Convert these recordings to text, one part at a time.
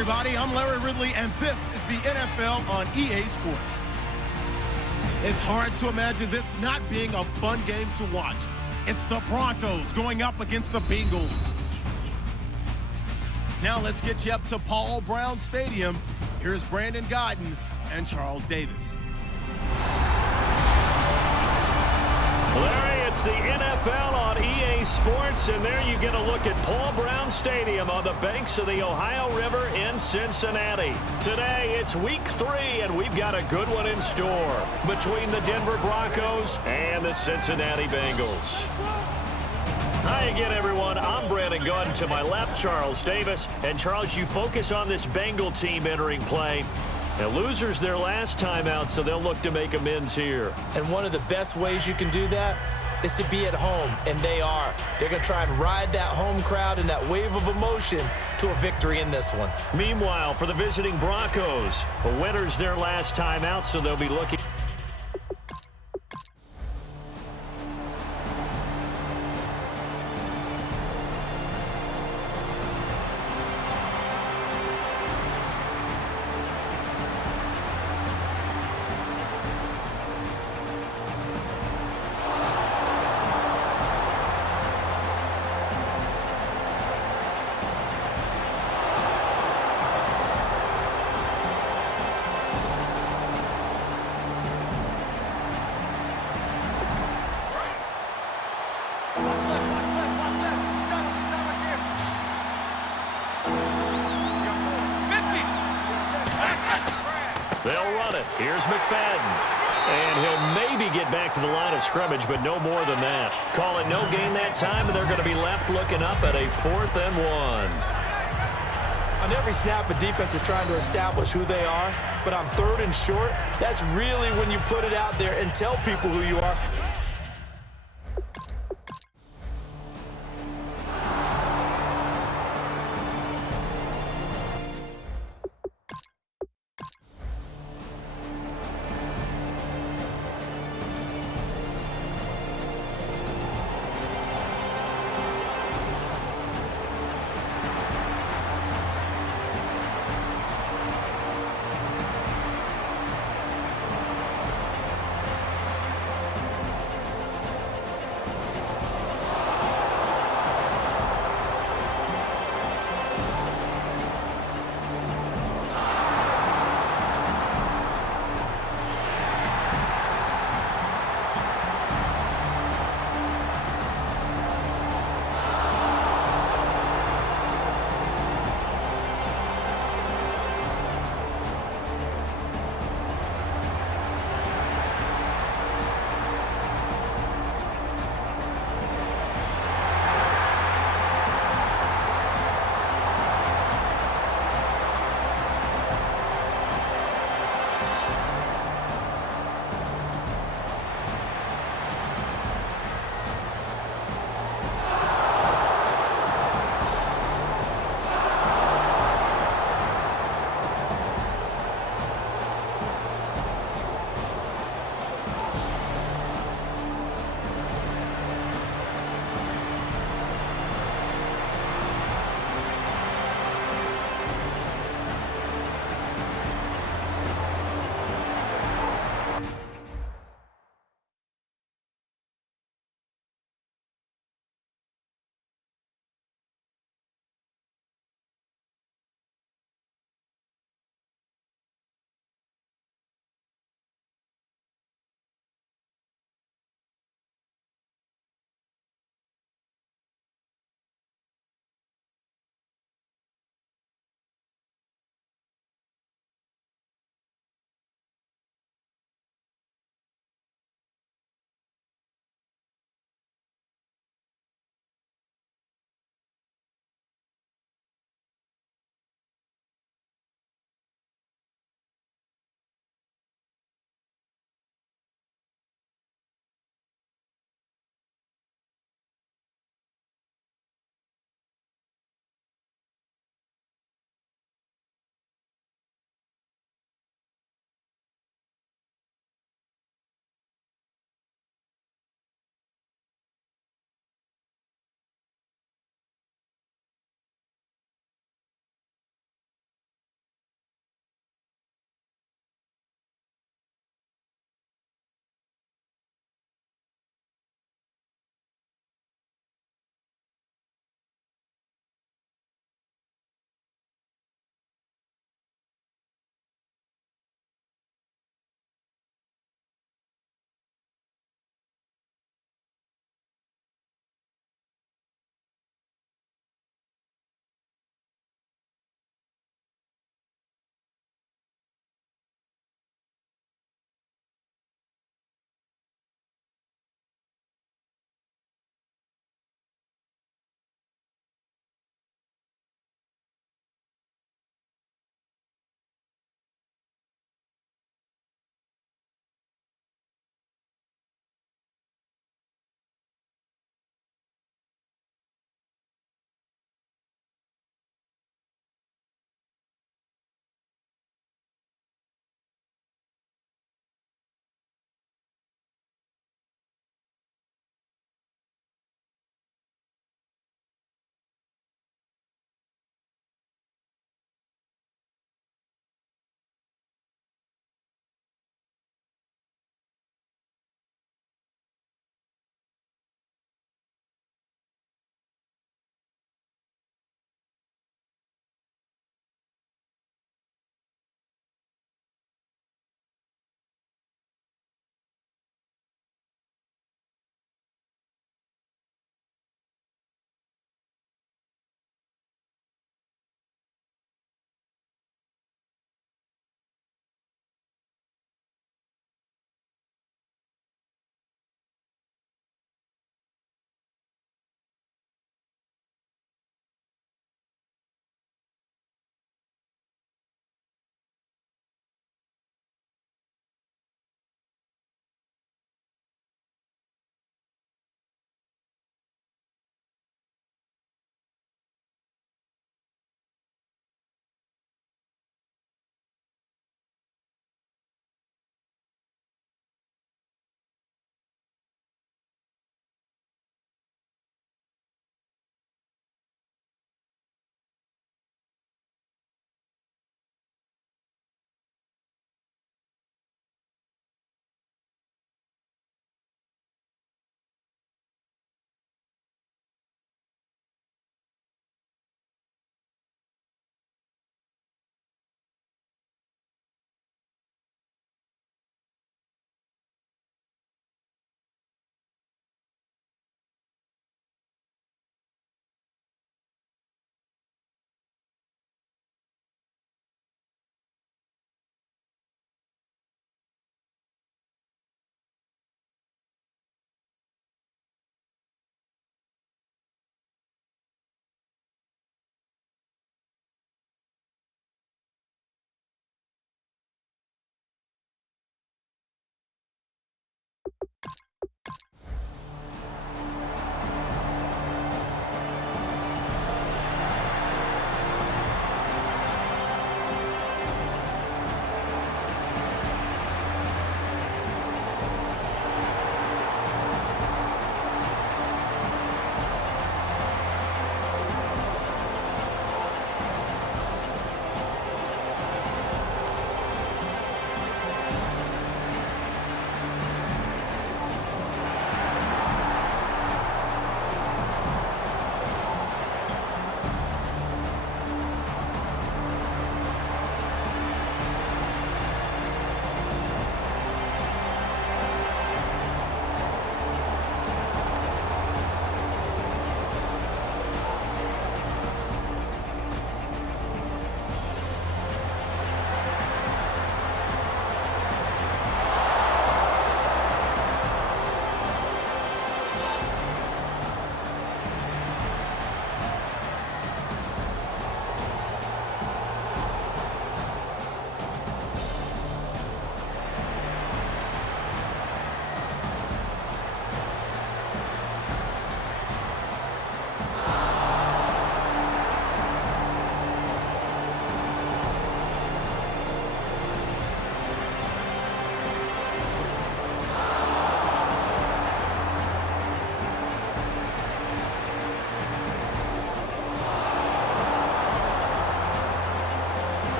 everybody. I'm Larry Ridley, and this is the NFL on EA Sports. It's hard to imagine this not being a fun game to watch. It's the Broncos going up against the Bengals. Now let's get you up to Paul Brown Stadium. Here's Brandon Godden and Charles Davis. Larry, it's the NFL on EA Sports, and there you get a look at Paul Brown Stadium on the banks of the Ohio River in Cincinnati. Today, it's week 3, and we've got a good one in store between the Denver Broncos and the Cincinnati Bengals. Hi again, everyone. I'm Brandon Gunn. To my left, Charles Davis. And, Charles, you focus on this Bengal team entering play. Now, losers their last time out, so they'll look to make amends here. And one of the best ways you can do that is to be at home, and they are. They're going to try and ride that home crowd and that wave of emotion to a victory in this one. Meanwhile, for the visiting Broncos, the winners their last time out, so they'll be looking. They'll run it. Here's McFadden. And he'll maybe get back to the line of scrimmage, but no more than that. Call it no gain that time, and they're going to be left looking up at a 4th and 1. On every snap, a defense is trying to establish who they are, but on 3rd and short, that's really when you put it out there and tell people who you are.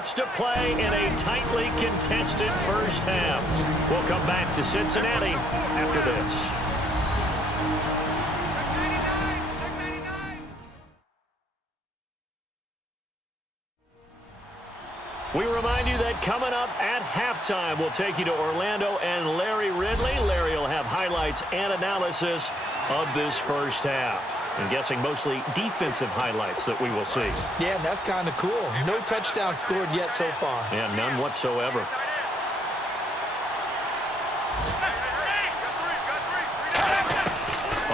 minutes to play in a tightly contested first half. We'll come back to Cincinnati after this. We remind you that coming up at halftime, we'll take you to Orlando and Larry Ridley. Larry will have highlights and analysis of this first half. I'm guessing mostly defensive highlights that we will see. Yeah, and that's kind of cool. No touchdown scored yet so far. Yeah, none whatsoever.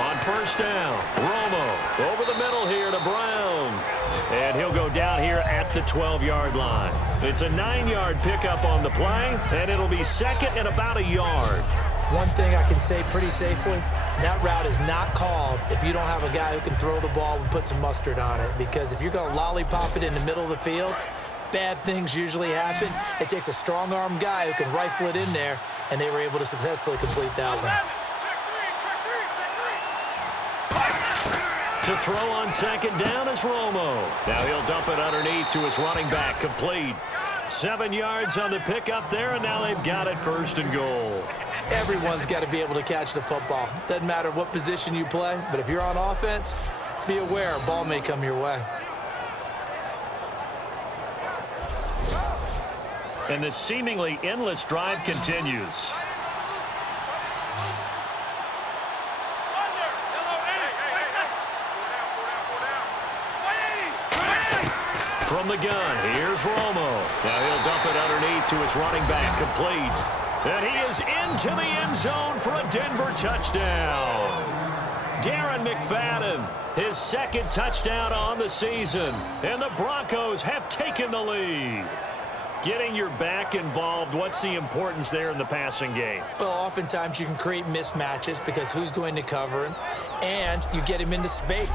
On first down, Romo over the middle here to Brown. And he'll go down here at the 12-yard line. It's a 9-yard pickup on the play, and it'll be second and about a yard. One thing I can say pretty safely, that route is not called if you don't have a guy who can throw the ball and put some mustard on it. Because if you're going to lollipop it in the middle of the field, bad things usually happen. It takes a strong-arm guy who can rifle it in there, and they were able to successfully complete that one. To throw on second down is Romo. Now he'll dump it underneath to his running back, complete. 7 yards on the pickup there, and now they've got it first and goal. Everyone's got to be able to catch the football. Doesn't matter what position you play, but if you're on offense, be aware a ball may come your way. And the seemingly endless drive continues. From the gun, here's Romo. Now he'll dump it underneath to his running back, complete. And he is into the end zone for a Denver touchdown. Darren McFadden, his second touchdown on the season. And the Broncos have taken the lead. Getting your back involved, what's the importance there in the passing game? Well, oftentimes you can create mismatches because who's going to cover him, and you get him into space.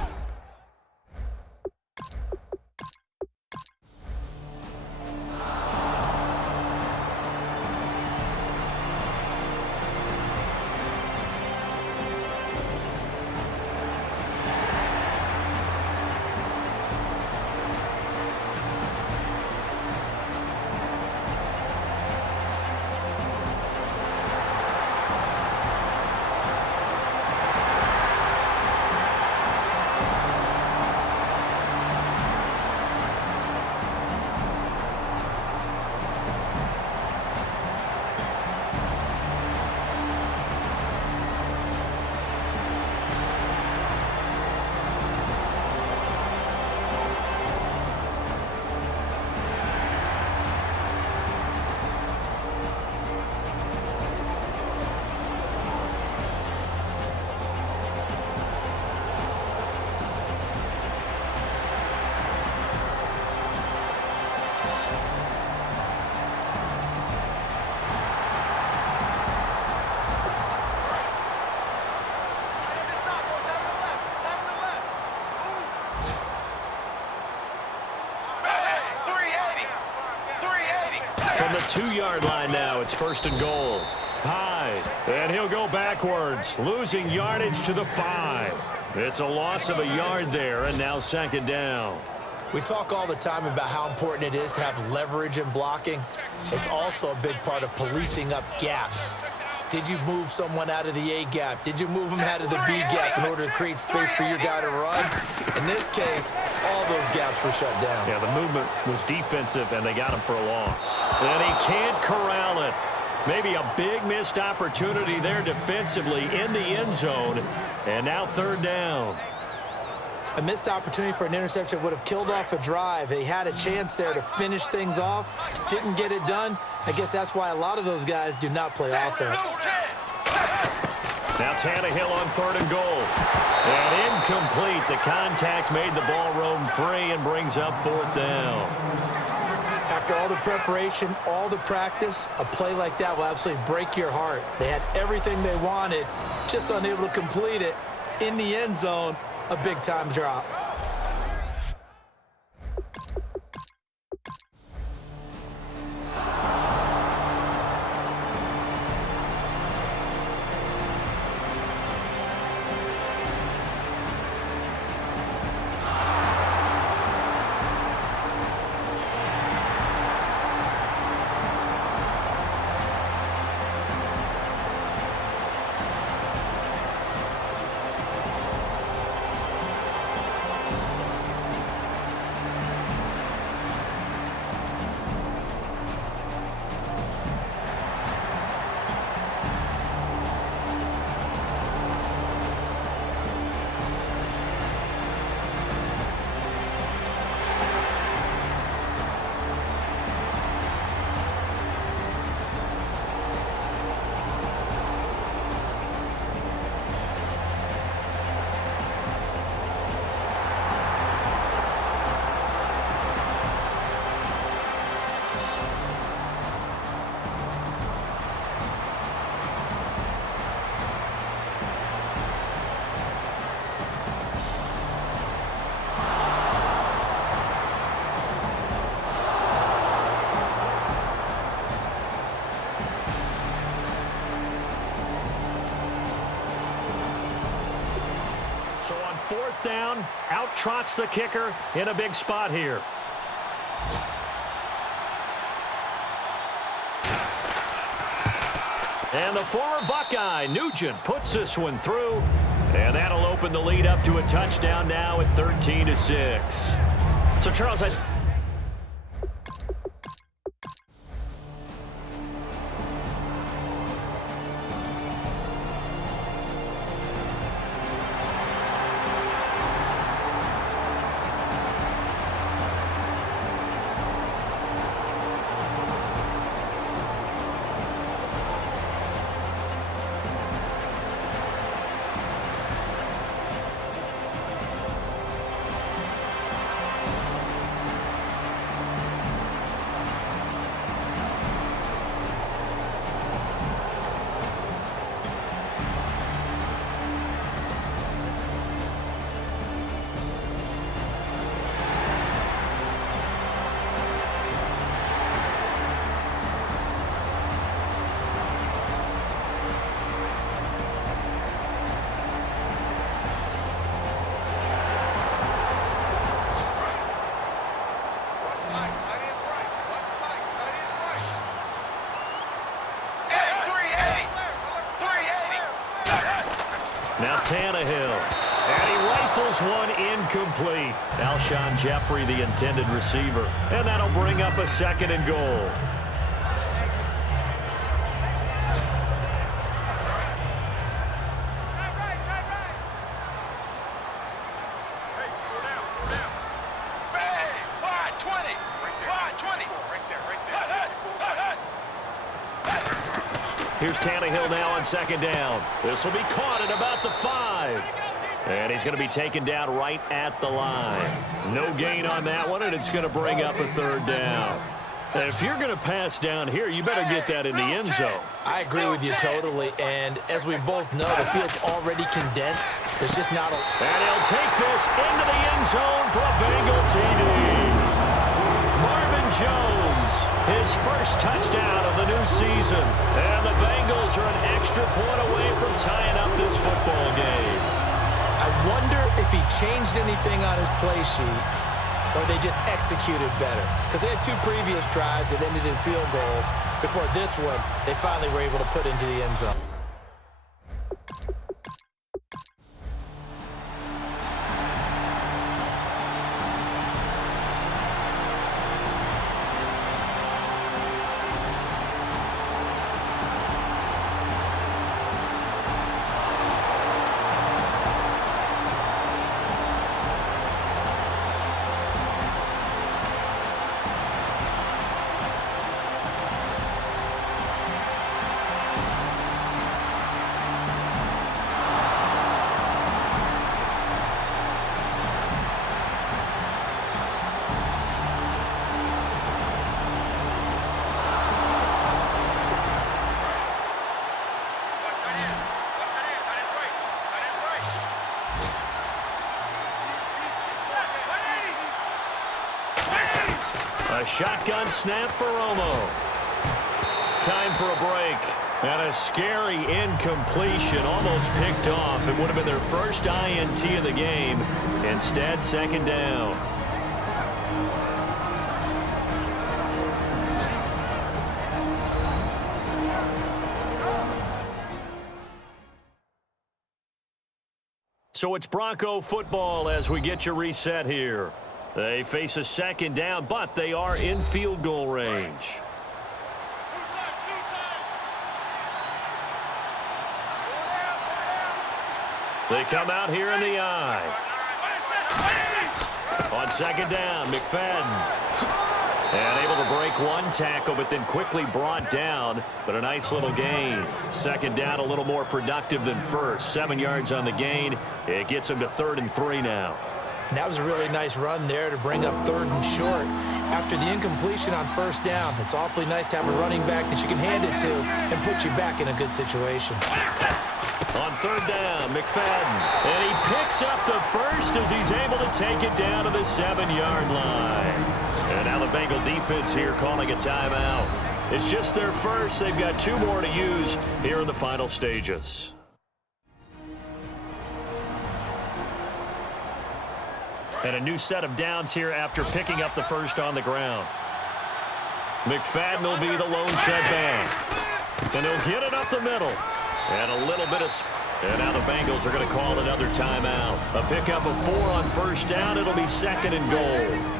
From the 2-yard line now, it's first and goal. Hyde, and he'll go backwards, losing yardage to the 5. It's a loss of a yard there, and now second down. We talk all the time about how important it is to have leverage in blocking. It's also a big part of policing up gaps. Did you move someone out of the A gap? Did you move them out of the B gap in order to create space for your guy to run? In this case, all those gaps were shut down. Yeah, the movement was defensive, and they got him for a loss. And he can't corral it. Maybe a big missed opportunity there defensively in the end zone. And now third down. A missed opportunity for an interception would have killed off a drive. They had a chance there to finish things off. Didn't get it done. I guess that's why a lot of those guys do not play offense. Now Tannehill on third and goal. And incomplete. The contact made the ball roam free and brings up fourth down. After all the preparation, all the practice, a play like that will absolutely break your heart. They had everything they wanted, just unable to complete it. In the end zone, a big-time drop. 4th down. Out trots the kicker in a big spot here. And the former Buckeye, Nugent, puts this one through. And that'll open the lead up to a touchdown now at 13-6. So, Charles, now Tannehill. And he rifles one incomplete. Alshon Jeffrey, the intended receiver. And that'll bring up a 2nd and goal. Here's Tannehill now on 2nd down. This will be caught at about the 5. And he's going to be taken down right at the line. No gain on that one, and it's going to bring up a 3rd down. And if you're going to pass down here, you better get that in the end zone. I agree with you totally, and as we both know, the field's already condensed. There's just not a... And he'll take this into the end zone for a Bengal TD. Marvin Jones, his first touchdown of the new season. And the Bengals are an extra point away from tying up this football game. I wonder if he changed anything on his play sheet or they just executed better. Because they had 2 previous drives that ended in field goals. Before this one, they finally were able to put into the end zone. A shotgun snap for Romo. Time for a break. And a scary incompletion, almost picked off. It would have been their first INT of the game. Instead, 2nd down. So it's Bronco football as we get you reset here. They face a 2nd down, but they are in field goal range. They come out here in the eye. On 2nd down, McFadden. And able to break one tackle, but then quickly brought down. But a nice little gain. 2nd down, a little more productive than first. 7 yards on the gain. It gets him to 3rd and 3 now. And that was a really nice run there to bring up 3rd and short. After the incompletion on 1st down, it's awfully nice to have a running back that you can hand it to and put you back in a good situation. On 3rd down, McFadden. And he picks up the first as he's able to take it down to the 7-yard line. And now the Bengal defense here calling a timeout. It's just their first. They've got 2 more to use here in the final stages. And a new set of downs here after picking up the first on the ground. McFadden will be the lone setback. And he'll get it up the middle. And a little bit of... And now the Bengals are going to call another timeout. A pickup of 4 on first down. It'll be 2nd and goal.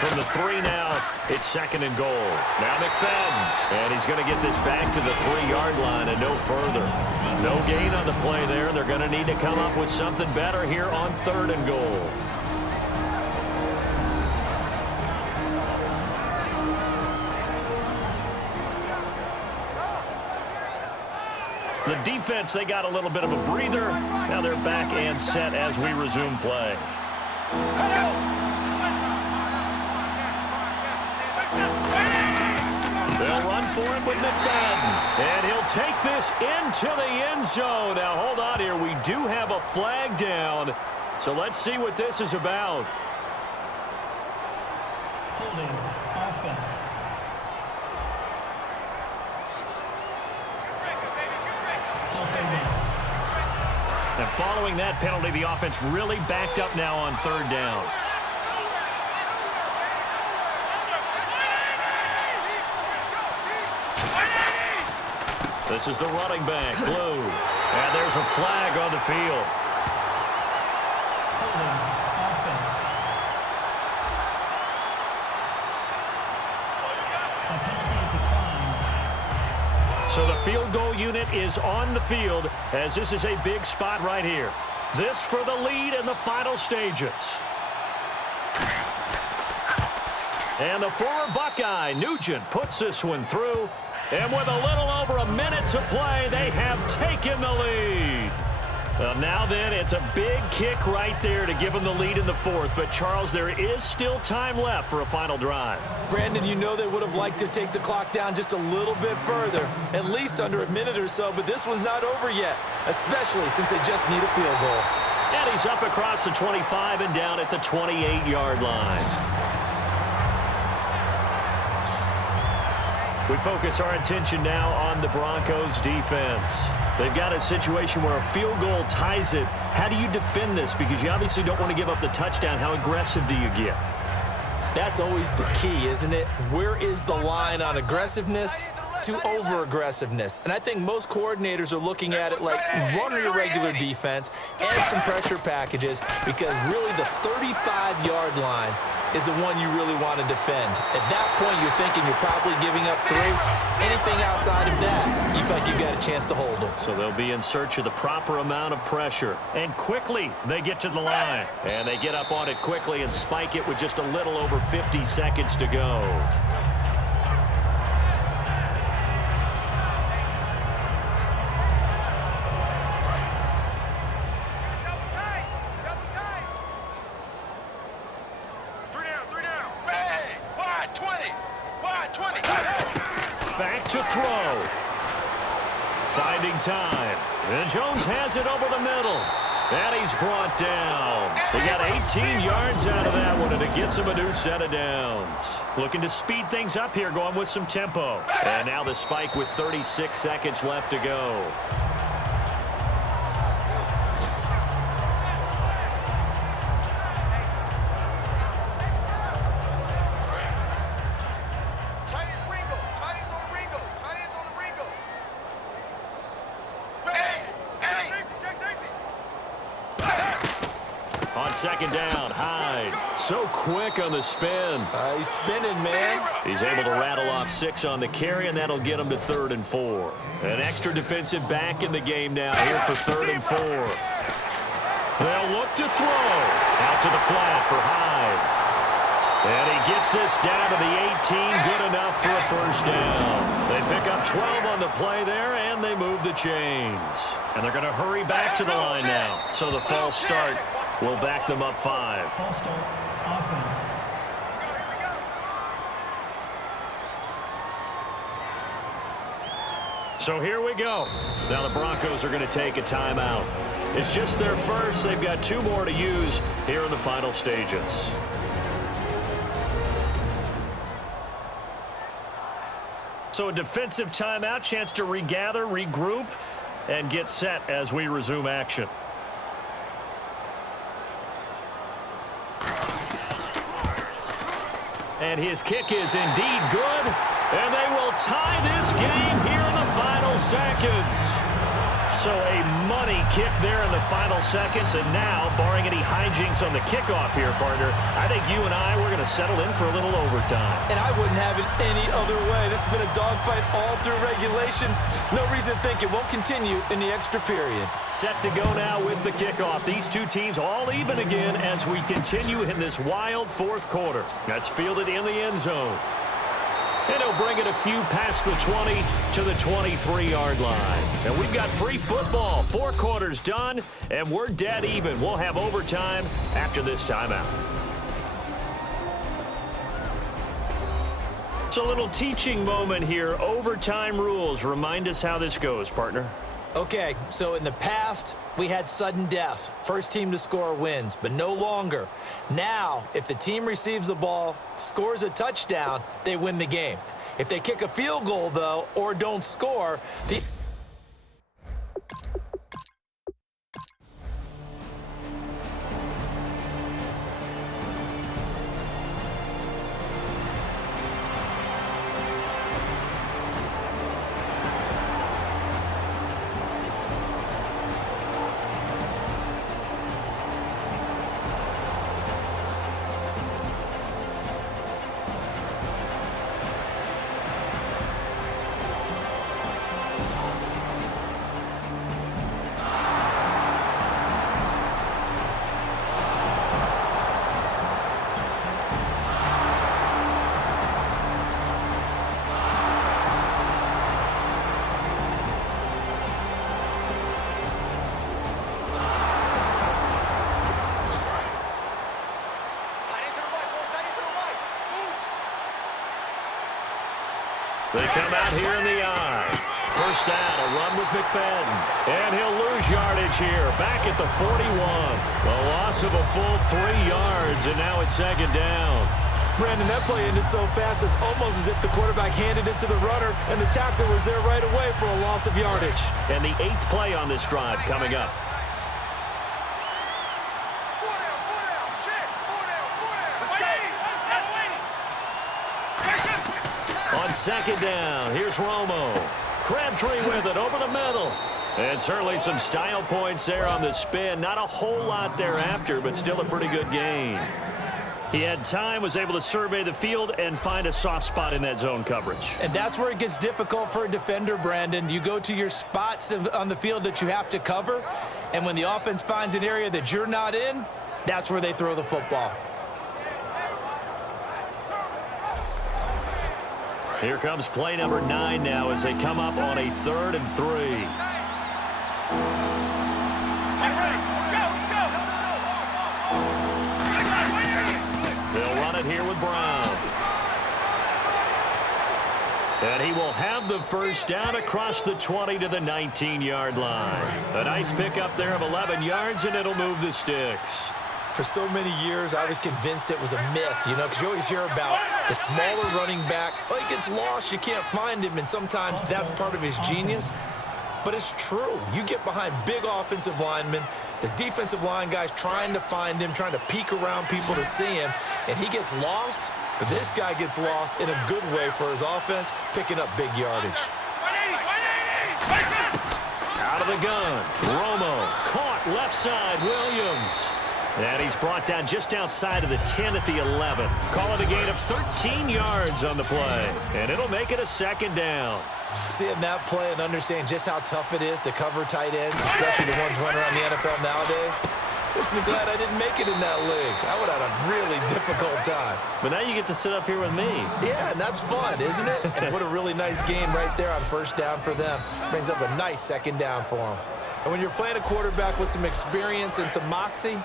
From the 3 now, it's 2nd and goal. Now McFadden, and he's going to get this back to the 3-yard line and no further. No gain on the play there. They're going to need to come up with something better here on 3rd and goal. The defense, they got a little bit of a breather. Now they're back and set as we resume play. Let's go. They'll run for it with McFadden. And he'll take this into the end zone. Now, hold on here. We do have a flag down. So let's see what this is about. Holding offense. Still 3rd down. And following that penalty, the offense really backed up now on 3rd down. This is the running back, Blue. And there's a flag on the field. Holding offense. A penalty is declined. So the field goal unit is on the field as this is a big spot right here. This for the lead in the final stages. And the former Buckeye, Nugent, puts this one through. And with a little over a minute to play, they have taken the lead. Now then, it's a big kick right there to give them the lead in the 4th. But, Charles, there is still time left for a final drive. Brandon, you know they would have liked to take the clock down just a little bit further, at least under a minute or so. But this one's not over yet, especially since they just need a field goal. And he's up across the 25 and down at the 28-yard line. We focus our attention now on the Broncos defense. They've got a situation where a field goal ties it. How do you defend this? Because you obviously don't want to give up the touchdown. How aggressive do you get? That's always the key, isn't it? Where is the line on aggressiveness to over-aggressiveness? And I think most coordinators are looking at it like run your regular defense and some pressure packages, because really the 35-yard line is the one you really want to defend. At that point, you're thinking you're probably giving up 3. Anything outside of that, you feel like you've got a chance to hold them. So they'll be in search of the proper amount of pressure. And quickly, they get to the line. And they get up on it quickly and spike it with just a little over 50 seconds to go. Back to throw. Finding time. And Jones has it over the middle. And he's brought down. He got 18 yards out of that one, and it gets him a new set of downs. Looking to speed things up here, going with some tempo. And now the spike with 36 seconds left to go. Second down, Hyde. So quick on the spin. He's spinning, man. He's able to rattle off 6 on the carry, and that'll get him to 3rd and 4. An extra defensive back in the game now here for 3rd and 4. They'll look to throw. Out to the flat for Hyde. And he gets this down to the 18. Good enough for a first down. They pick up 12 on the play there, and they move the chains. And they're going to hurry back to the line now. So the false start will back them up 5. False start, offense. So here we go. Now the Broncos are going to take a timeout. It's just their first. They've got 2 more to use here in the final stages. So a defensive timeout, chance to regather, regroup, and get set as we resume action. And his kick is indeed good. And they will tie this game here in the final seconds. So a money kick there in the final seconds. And now, barring any hijinks on the kickoff here, partner, I think you and I, we're going to settle in for a little overtime. And I wouldn't have it any other way. This has been a dogfight all through regulation. No reason to think it won't continue in the extra period. Set to go now with the kickoff. These two teams all even again as we continue in this wild fourth quarter. That's fielded in the end zone. And he'll bring it a few past the 20 to the 23-yard line. And we've got free football. 4 quarters done, and we're dead even. We'll have overtime after this timeout. It's a little teaching moment here. Overtime rules. Remind us how this goes, partner. Okay, so in the past, we had sudden death. First team to score wins, but no longer. Now, if the team receives the ball, scores a touchdown, they win the game. If they kick a field goal, though, or don't score, the They come out here in the eye. First down, a run with McFadden. And he'll lose yardage here, back at the 41. A loss of a full 3 yards, and now it's second down. Brandon, that play ended so fast, it's almost as if the quarterback handed it to the runner, and the tackler was there right away for a loss of yardage. And the 8th play on this drive coming up. On second down, here's Romo. Crabtree with it over the middle. And certainly some style points there on the spin. Not a whole lot thereafter, but still a pretty good game. He had time, was able to survey the field and find a soft spot in that zone coverage. And that's where it gets difficult for a defender, Brandon. You go to your spots on the field that you have to cover, and when the offense finds an area that you're not in, that's where they throw the football. Here comes play number 9 now as they come up on a 3rd and 3. They'll run it here with Brown. And he will have the first down across the 20 to the 19-yard line. A nice pickup there of 11 yards, and it'll move the sticks. For so many years, I was convinced it was a myth, because you always hear about the smaller running back. Oh, he gets lost, you can't find him, and sometimes that's part of his genius. But it's true. You get behind big offensive linemen, the defensive line guys trying to find him, trying to peek around people to see him, and he gets lost. But this guy gets lost in a good way for his offense, picking up big yardage. Out of the gun, Romo caught left side, Williams. And he's brought down just outside of the 10 at the 11. Call it a gain of 13 yards on the play. And it'll make it a second down. Seeing that play and understanding just how tough it is to cover tight ends, especially the ones running around the NFL nowadays, makes me glad I didn't make it in that league. I would have had a really difficult time. But now you get to sit up here with me. Yeah, and that's fun, isn't it? And what a really nice game right there on first down for them. Brings up a nice second down for them. And when you're playing a quarterback with some experience and some moxie,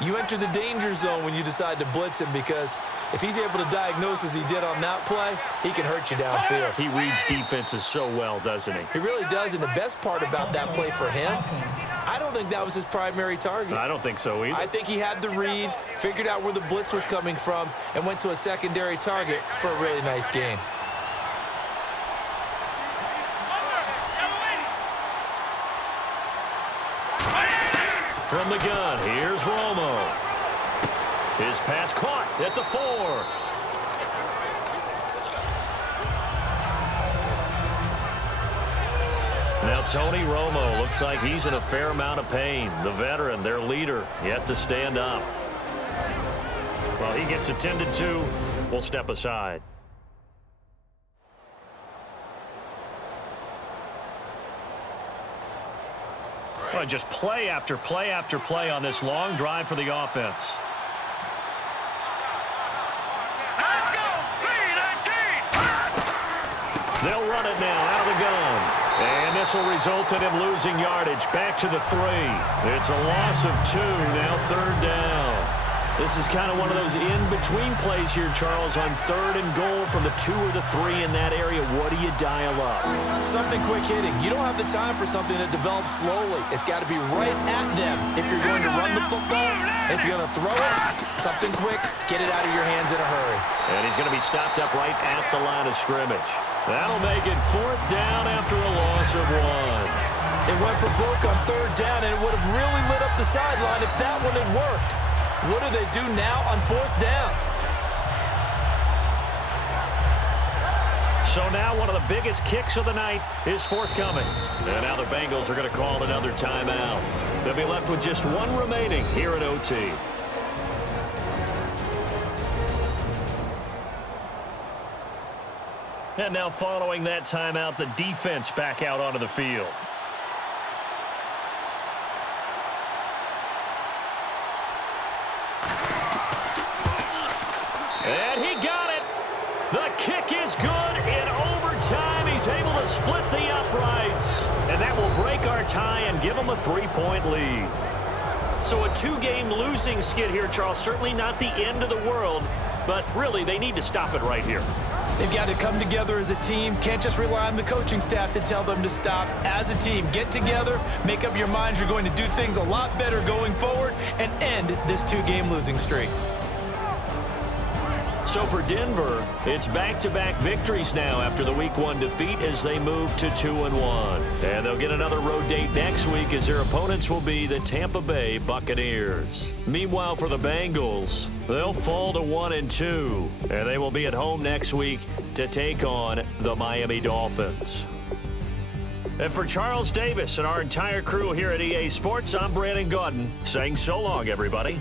you enter the danger zone when you decide to blitz him, because If he's able to diagnose as he did on that play, he can hurt you downfield. He reads defenses so well, doesn't he? He really does, and the best part about that play for him, I don't think that was his primary target. I don't think so either. I think he had the read, figured out where the blitz was coming from, and went to a secondary target for a really nice gain. From the gun, here's Romo. His pass caught at the 4. Now Tony Romo looks like he's in a fair amount of pain. The veteran, their leader, yet to stand up. Well, he gets attended to. We'll step aside. Well, just play after play after play on this long drive for the offense. Let's go! They'll run it now out of the gun. And this will result in him losing yardage. Back to the 3. It's a loss of 2. Now 3rd down. This is kind of one of those in-between plays here, Charles, on 3rd and goal from the 2 or the 3 in that area. What do you dial up? Something quick hitting. You don't have the time for something that develops slowly. It's got to be right at them if you're going to run the football. And if you're going to throw it, something quick, get it out of your hands in a hurry. And he's going to be stopped up right at the line of scrimmage. That'll make it 4th down after a loss of 1. It went for broke on 3rd down, and it would have really lit up the sideline if that one had worked. What do they do now on 4th down? So now one of the biggest kicks of the night is forthcoming. And now the Bengals are going to call another timeout. They'll be left with just 1 remaining here at OT. And now following that timeout, the defense back out onto the field. And he got it. The kick is good in overtime. He's able to split the uprights. And that will break our tie and give him a 3-point lead. So a 2-game losing skid here, Charles. Certainly not the end of the world, but really they need to stop it right here. They've got to come together as a team. Can't just rely on the coaching staff to tell them to stop. As a team, get together, make up your minds you're going to do things a lot better going forward, and end this 2-game losing streak. So for Denver, it's back-to-back victories now after the Week 1 defeat as they move to 2-1. And they'll get another road date next week as their opponents will be the Tampa Bay Buccaneers. Meanwhile, for the Bengals, they'll fall to 1-2, and they will be at home next week to take on the Miami Dolphins. And for Charles Davis and our entire crew here at EA Sports, I'm Brandon Gaudin saying so long, everybody.